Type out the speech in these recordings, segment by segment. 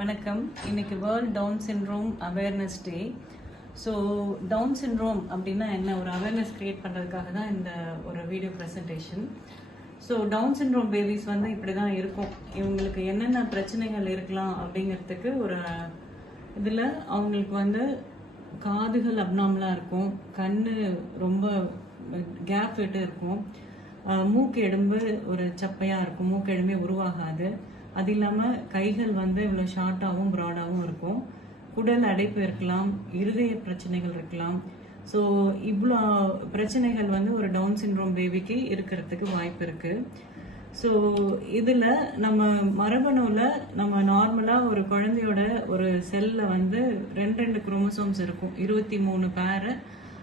வணக்கம். இன்னைக்கு world Down syndrome awareness day. So Down syndrome அப்படின்னா என்ன, ஒரு அவேர்னஸ் கிரியேட் பண்ணுறதுக்காக தான் இந்த ஒரு video presentation. So Down syndrome babies வந்து இப்படி தான் இருக்கும். இவங்களுக்கு என்னென்ன பிரச்சனைகள் இருக்கலாம் அப்படிங்கிறதுக்கு ஒரு இதில் அவங்களுக்கு வந்து காதுகள் அப்நார்மலாக இருக்கும், கண் ரொம்ப கேப் விட்டு இருக்கும், மூக்கு எலும்பு ஒரு சப்பையாக இருக்கும், மூக்கு எலும்பே உருவாகாது. அது இல்லாமல் கைகள் வந்து இவ்வளோ ஷார்ட்டாகவும் ப்ராடாகவும் இருக்கும், குடல் அடைப்பு இருக்கலாம், இருதய பிரச்சனைகள் இருக்கலாம். ஸோ இவ்வளோ பிரச்சனைகள் வந்து ஒரு டவுன் சிண்ட்ரோம் பேபிக்கு இருக்கிறதுக்கு வாய்ப்பு இருக்குது. ஸோ இதில் நம்ம மரபணுவில் நம்ம நார்மலாக ஒரு குழந்தையோட ஒரு செல்லில் வந்து ரெண்டு குரோமோசோம்ஸ் இருக்கும், 23 பேரு.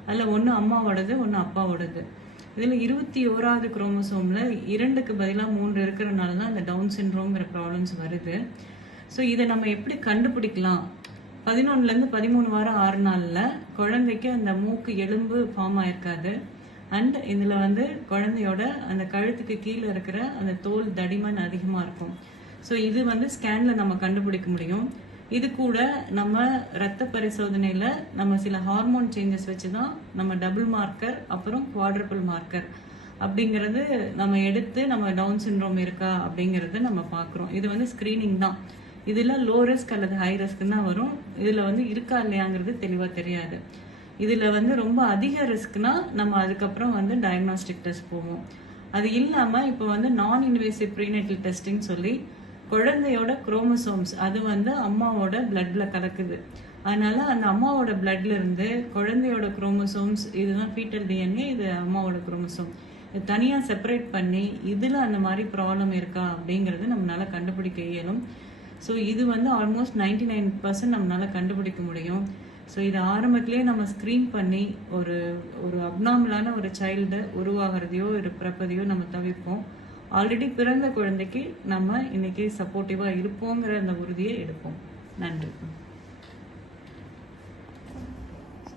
அதில் ஒன்று அம்மாவோடது, ஒன்று அப்பாவோடது. இதில் 21வது குரோமோசோமில் 2க்கு பதிலாக 3 இருக்கிறனால தான் இந்த டவுன் சிண்ட்ரோங்கிற ப்ராப்ளம்ஸ் வருது. ஸோ இதை நம்ம எப்படி கண்டுபிடிக்கலாம்? 11லேருந்து 13 வாரம் 6 நாளில் குழந்தைக்கு அந்த மூக்கு எலும்பு ஃபார்ம் ஆயிருக்காது. அண்ட் இதில் வந்து குழந்தையோட அந்த கழுத்துக்கு கீழே இருக்கிற அந்த தோல் தடிமன் அதிகமாக இருக்கும். ஸோ இது வந்து ஸ்கேனில் நம்ம கண்டுபிடிக்க முடியும். இது கூட நம்ம ரத்த பரிசோதனையில் நம்ம சில ஹார்மோன் சேஞ்சஸ் வச்சு தான் நம்ம டபுள் மார்க்கர் அப்புறம் குவாட்ரபிள் மார்க்கர் அப்படிங்கிறது நம்ம எடுத்து நம்ம டவுன் சிண்ட்ரோம் இருக்கா அப்படிங்கிறது நம்ம பார்க்குறோம். இது வந்து ஸ்க்ரீனிங் தான். இதில் லோ ரிஸ்க் அல்லது ஹை ரிஸ்க் தான் வரும். இதில் வந்து இருக்கா இல்லையாங்கிறது தெளிவாக தெரியாது. இதில் வந்து ரொம்ப அதிக ரிஸ்க்னா நம்ம அதுக்கப்புறம் வந்து டயக்னாஸ்டிக் டெஸ்ட் போவோம். அது இல்லாமல் இப்போ வந்து நான் இன்வேசிவ் ப்ரீநேட்டல் டெஸ்டிங் சொல்லி குழந்தையோட குரோமோசோம்ஸ் அது வந்து அம்மாவோட பிளட்ல கலக்குது. அதனால அந்த அம்மாவோட பிளட்ல இருந்து குழந்தையோட குரோமோசோம்ஸ், இதுதான் ஃபீட்டல் டிஎன்ஏ, இது அம்மாவோட குரோமோசோம், இது தனியாக செப்பரேட் பண்ணி இதில் அந்த மாதிரி ப்ராப்ளம் இருக்கா அப்படிங்கிறது நம்மளால கண்டுபிடிக்க இயலும். ஸோ இது வந்து ஆல்மோஸ்ட் 99% நம்மளால கண்டுபிடிக்க முடியும். ஸோ இது ஆரம்பத்திலே நம்ம ஸ்க்ரீன் பண்ணி ஒரு ஒரு அப்நார்மலான ஒரு சைல்டு உருவாகிறதையோ ஒரு பிறப்பதையோ நம்ம தவிர்ப்போம். ஆல்ரெடி பிறந்த குழந்தைக்கு நம்ம இன்னைக்கு சப்போர்ட்டிவாக இருப்போங்கிற அந்த உறுதியை எடுப்போம். நன்றி.